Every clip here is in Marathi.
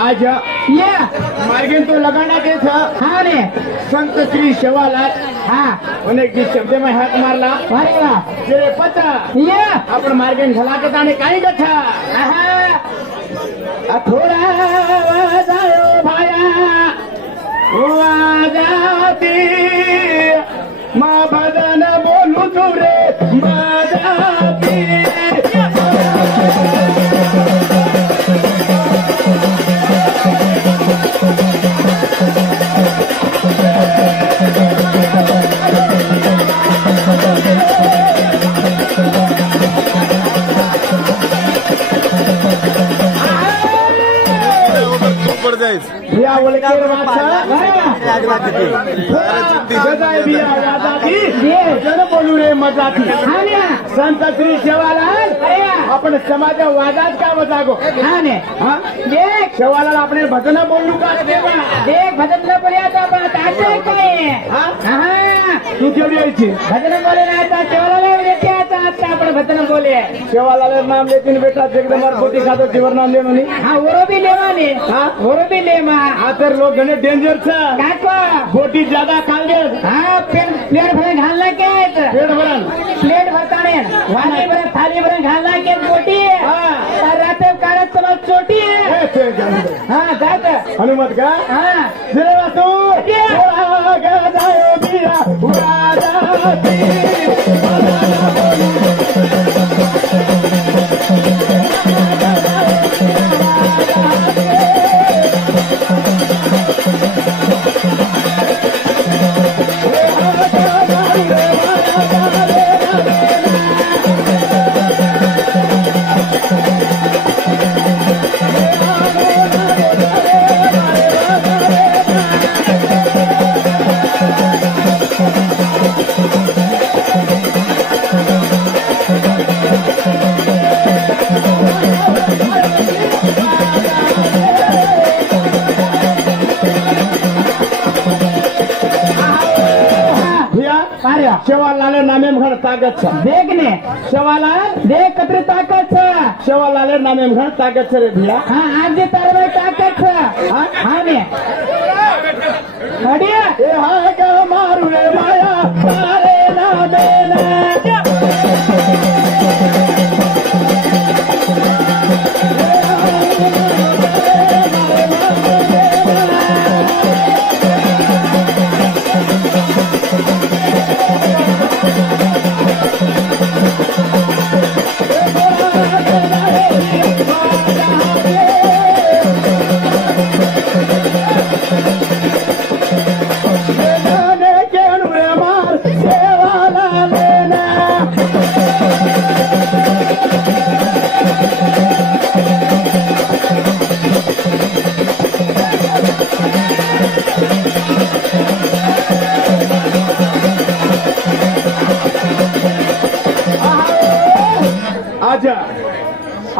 आज ये मार्गेन तो लगाना के था। हाँ रे संत श्री सेवालाल। हाँ अनेक जी शब्द में हाथ मारला। तेरे पता ये अपन मार्गेन घला के ताने काई गथा। थोड़ा जायो भाया वाजाती माँ भजन बोलू तुरे बाजाती। भैया बोले बोलू रे मजा थी संत श्री सेवालाल आपण समाज वादात का बजागो। देख सेवालाल अपने भजन बोलू का देख भजन न बोलिया तो आपण ताटे काय तू केवढी यायची भजन बोले ना आता सेवालाल येते आता आपण भजन बोले सेवालाल नाम लेतीन बेटा जगदंबार पोटी खातो जीवन नाम लेनो नी। हाँ वो भी लेवा ने वो भी लेवा। हाँ तर लोग घने डेंजर छ काको बोटी ज्यादा खाल दे। हाँ प्लेट भर घालना के प्लेट भरताने वाली भर थाली भर घालना के बोटी। हाँ रात कागज समझ चोटी है। हाँ जात हनुमत का। हाँ जरे वासु जायो बिया उड़ाती। सेवालाल नामे में ताकत छ देखने सेवालाल देख कतरी ताकत छ सेवालाल नामे में ताकत छ रे भैया। हाँ आज जे तार में ताकत छ। हाँ ने अडिया ए हाय का मारू रे माया तारे नामे ना।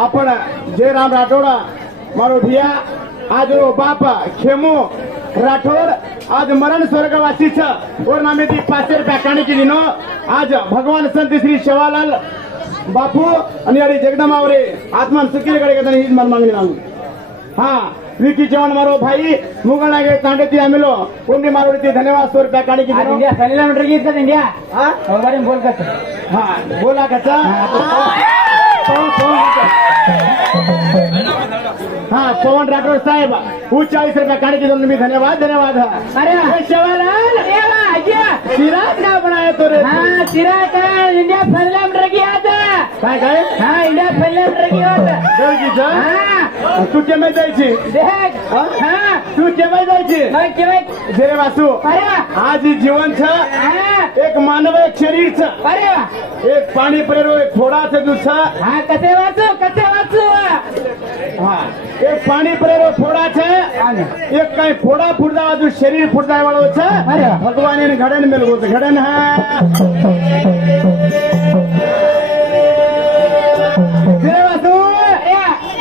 आपण जयराम राठोड़ा मारो भिया आज रो बाप खेमू राठोड आज मरण स्वर्गवासी छ और नामे ती 500 रुपया काणी केली नो। आज भगवान संत श्री सेवालाल बापू आणि अरे जगदंबावरे आत्मा सुखी कडे कदन हीच मन मागणी लावू। हाँ विकी जवान मारो भाई मुगल नागे तांडे ती आमेलो कोणी मारो ती धन्यवाद 100 रुपया काणी केली नो। इंडिया सलीला मंडर गीत का इंडिया। हां बारे में बोल का। हां बोला का। हाँ पवन राठोड साहेब 40 रुपया काढी की दोन मी धन्यवाद धन्यवाद। अरे सेवालाल सिराज का बनाया तो रे। हाँ सिराज इंडिया फिल्म रखी आता काय। हाँ इंडिया फिल्म रखी आता। हाँ तू केव्हा जायची देख। हाँ तू केव्हा जायची जरे वासू। आज जीवन छ एक मानव एक शरीर छ। अरे एक पाणी प्रेरो एक फोडा छ दूध छ। हाँ कसे वाचू कसे वाचू। हाँ एक पाणी प्रेरो फोडा छ एक कहीं फोडा फुटदा वाजू शरीर फुटदा वाळो छ। भगवान ने घड़न में लगो घड़न है जरे वासू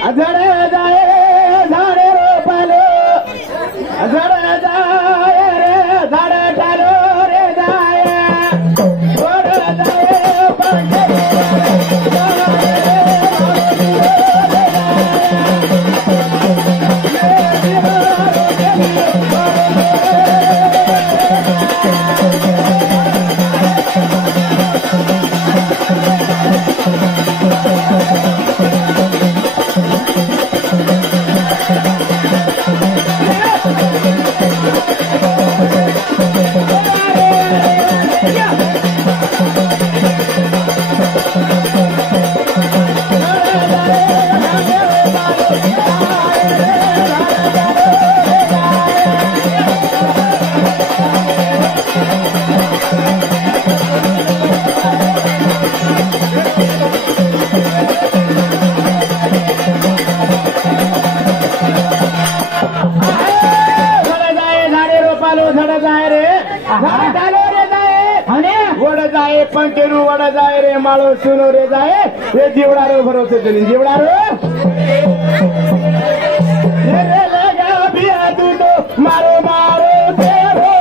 अधड़े जाए झाड जाय रे झाड चालो रे जाय गोड जाय पंढरी पंटेरू वड जाय रे माळो सुनो रे जाय हे जीवडारो भरोसे चली जीवडारो रे लगा बिया तू तो मारो मारो देवो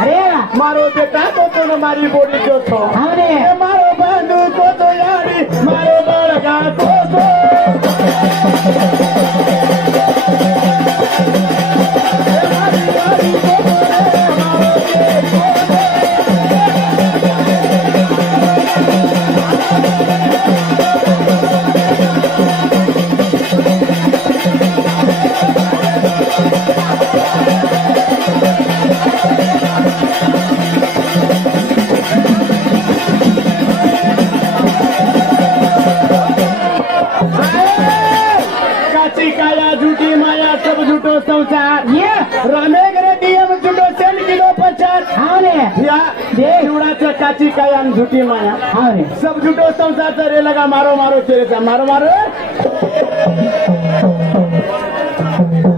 अरे मारो बेटा तो न मारी बोली जो छो मारो बंधु को तो यारी मारो बड़गा को तो संसार ये रामेगरे डीएम जुटो सेल किलो 50 हाने या देवड़ाचं काची काय आणि झुटी माया हाने सब जुटो संसार रे लगा मारो मारो चेरेचा मारो मारो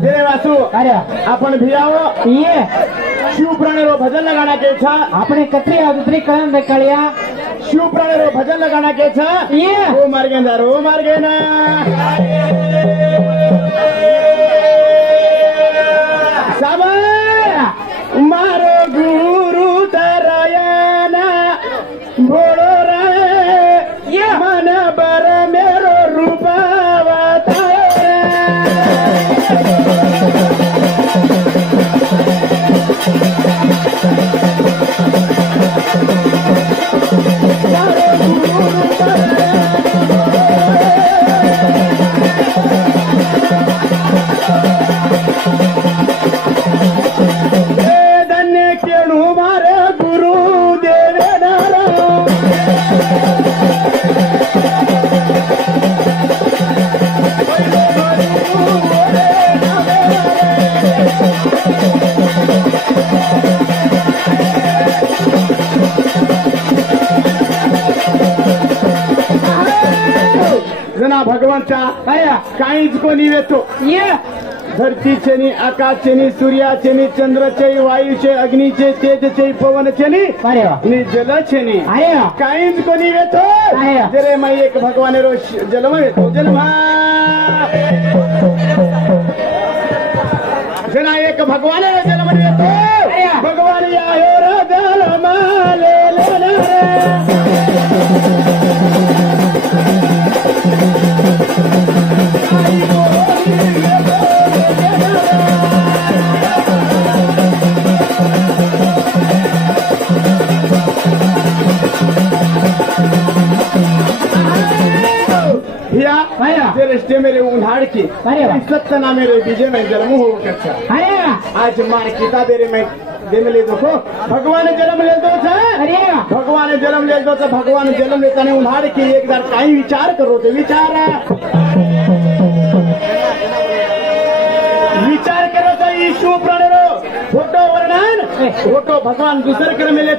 रे वासु अरे आपण भियावो ये शिव प्राणेरो भजन लगाना के छा आपने कतरी आदुतरी कळन काळिया शिव प्राणेरो भजन लगाना के छा ये ओ मार्गे ना मारो गुरु दरयाना भोलो रे मन बर मेरो रूपावता जना भगवंता काहीच कोणी येतो धरतीचे नि आकाशचे नि सूर्याचे नि चंद्रचे वायूचे अग्नीचे तेजचे पवनचे नि जलचे नि काहीच कोणी येतो जरे माई एक भगवान रो जन्म येतो जन्मा जना एक भगवान रो जन्म येतो भगवान आयो रो जन्म ले रिश्ते मेरे उन्हाड़ की सत्य ना मेरे विजय में जन्म हो कच्चा आज मार किता तेरे में दिन ले देखो भगवान जन्म ले दो अरे भगवान जन्म ले दो भगवान जन्म लेता नहीं उन्हाड़ की एक बार काही विचार करो ते विचार करो तो शिव प्राणेरो फोटो वर्णन फोटो भगवान दुसरे कर मिले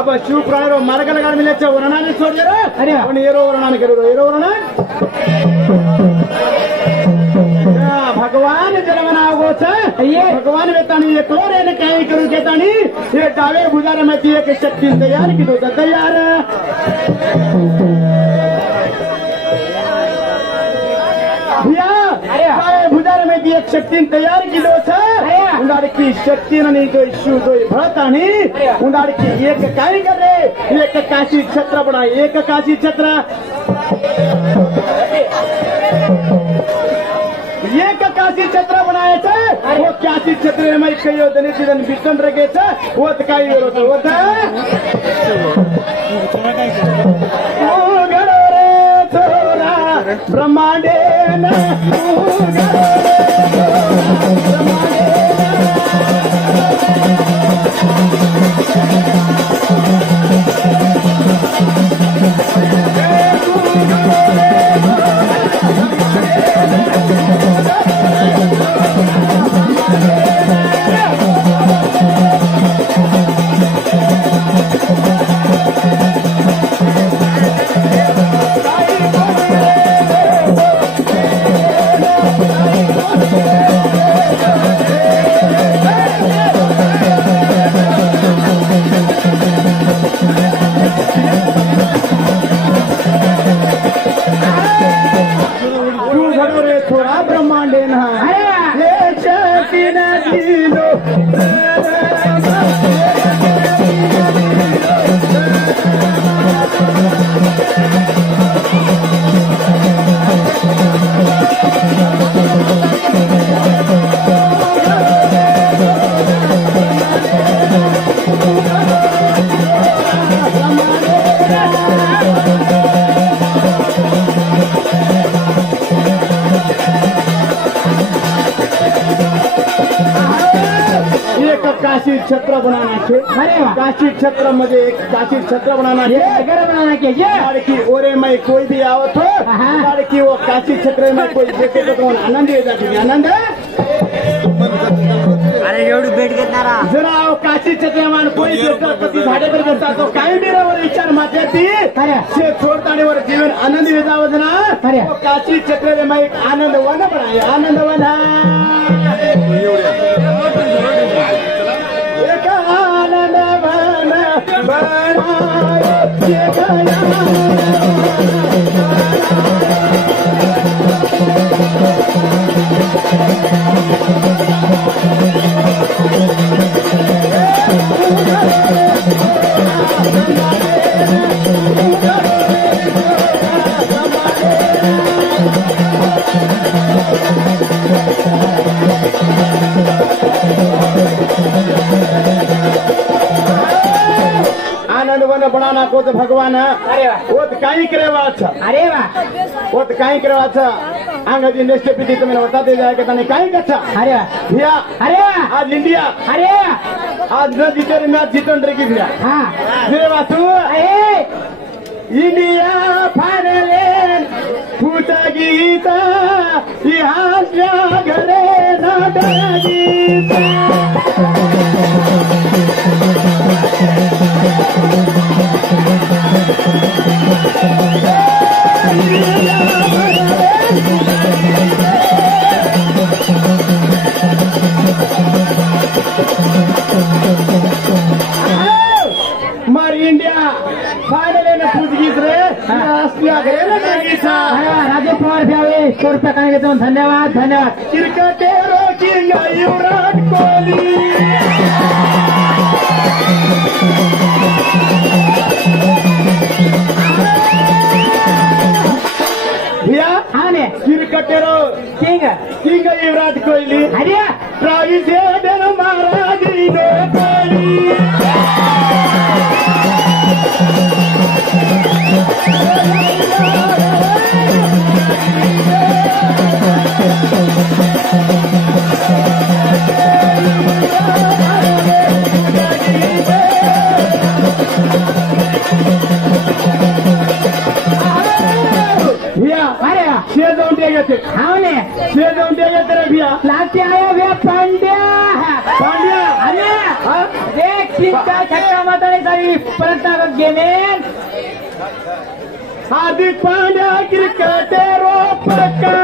अब शिव प्राणेरो मार्ग लगा मिले वर्णन छोड़ दे अरे एरो वर्णन करो एरो वर्णन भगवान जन्म नागो भगवान वेतानी एक और એને કઈ કરું કેતાની એ ડાવે ભુજારે માંથી એક શક્તિ તૈયાર કીધો તો તૈયાર ભैया ડાવે ભુજારે માંથી એક શક્તિ તૈયાર કીધો છે ઉંડાડકી શક્તિ ની તો ઈશ્યુ તો ભળતાની ઉંડાડકી એક કાઈ કરે એક કાશી ક્ષેત્ર બનાય એક કાશી ક્ષેત્ર एक काशी क्षेत्र बनाए थे वो काशी क्षेत्र में कई दिन विष्णु रखे थे वो काही होत रे थोरा ब्रह्मांडे काशी क्षेत्र बनाना है काशी क्षेत्र मध्ये एक काशी क्षेत्र बनाना है घर बनाना की ओरे में कोई भी आवत हो की वो काशी क्षेत्र में कोई देखे तो आनंद ये जाते आनंद अरे एवढी भेट घेणारा जरा काशी क्षेत्र कोई छत्रपती झाडे पर बसता तो काही बिरावर विचार मात्याती से छोडतानीवर जीवन आनंद वेदावत ना काशी क्षेत्र में एक आनंद वन बनाए आनंद वन आनंद वन बनाना को तो भगवान वो तो काही करेवा अच्छा अरे वाह वो तो काही करेवा अच्छा आंगदी नेक्स्ट पीढ़ी तो मैंने बताते जाएगा तने काही कच्छा अरे भैया अरे आज इंडिया अरे आज न जीते मैच जीतन रही भैया हाँ मेरे वासु इंडिया फाइनल फूटा गीता इतिहास घरे नाटक गीता मारी इंडिया फाइनल पूजगीत रे राजेश पवार भ्यावे 100 रुपये काय घेतो धन्यवाद धन्यवाद क्रिकेटेरो किंग विराट कोहली भैया हाँ ने क्रिकेटेरो किंग विराट कोहली अरे ट्राविस हेड महाराज कोहली छे जाऊन घेते हाँ ने छे जाऊन घेते रे भैया लाते आया भैया पांड्या पांड्या अरे देख चिंता छक्का मारने सारी परंता गेमे हार्दिक पांड्या क्रिकेटरो पक्का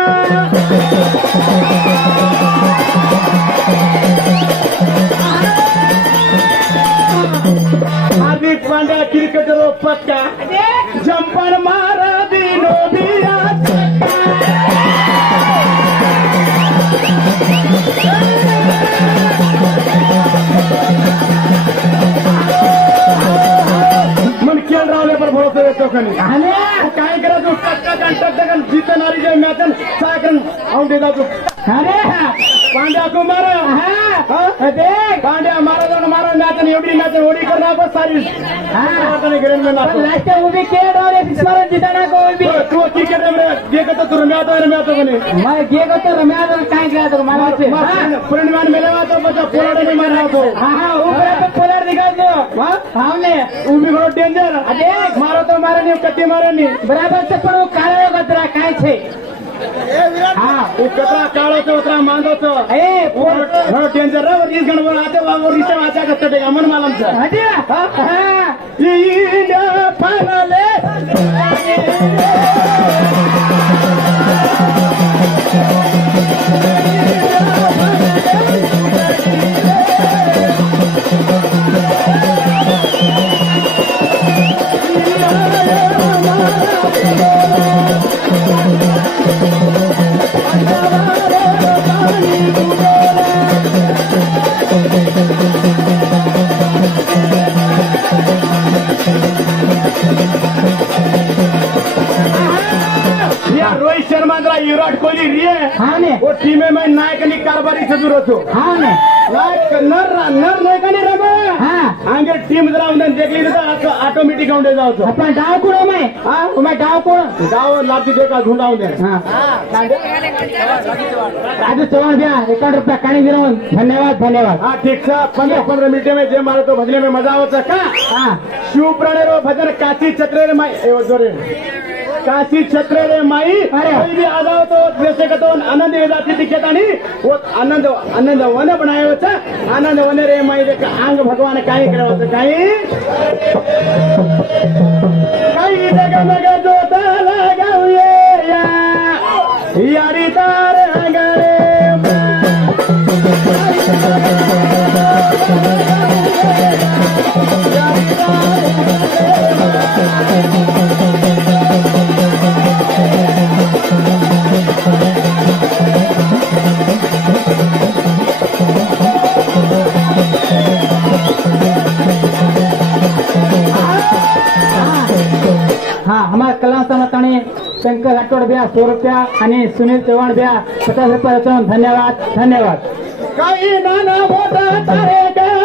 हार्दिक पांड्या क्रिकेटरो पक्का जंपर मारा दिनो बिया मन खेल रावले पर भरोसा देतो कनी काय करायचं टक्का जितणारी जे मॅचन सायकल आऊन दे जातो अरे पांड्या को मारा देख पांड्या मारा जाऊन मारा मॅचन एवढी मॅच ओडी करणार बस सारी ग्रेन में नाचो लास्ट उभी खेळ और स्मरण जिताना को भी तू क्रिकेट में देखत तू रम्यातो कनी मैं गेगो तो रम्या तो काय केला तो मला परिणाम मिळवा तो बचा पोलाड ने मारा तो हां ऊपर पे पोलाड निकाल दो हमने उभी घोड़ो डेंजर देख मारो तो मारे नहीं कट्टी मारे नहीं बराबर से पण काळा गतरा काय छे हाँ वो कतरा काळो तो उतरा मांगो तो ए घोड़ो डेंजर रे इस गणवर आते वो रिश्ते आचा करते मन मालूम से हटे हां इंडिया फाइनल रोहित शर्मा जरा विराट कोहली रिये हाँ ने वो टीम में नायक नी कारभारी से दूर होतो हाँ ने नायक नर नाही का नाही रे हाँ आगे टीम जरा उन्हें देखली तो ऑटोमेटिक आउट दे जाओ अपन डाव कोण मैं हाँ मैं डाव कोण गाव लाठी देखा ढूंढा उन्हें हाँ राजू चौहान भैया 1 रुपया काणी गिरवून धन्यवाद धन्यवाद हाँ ठीक था 15 मिनट में जे मारे तो भजने में मजा होता का हाँ शिव प्राणे रो भजन काशी छत्रे रे माई जोरे काशी छत्रे रे माई कोई भी आजाओ तो जैसे का तो आनंद वेदाची दिखेता नहीं वो आनंद आनंद वन बनाए होता आनंद वन रे माई देख आंग भगवान काही करे होते काही जगह में जो लगाऊ यारी तार गरे हाँ हमारा कला समताने शंकर राठोड भैया 100 रुपया आणि सुनील चव्हाण भैया 50 रुपया देऊन धन्यवाद धन्यवाद काही नाना मोठा तारे गरे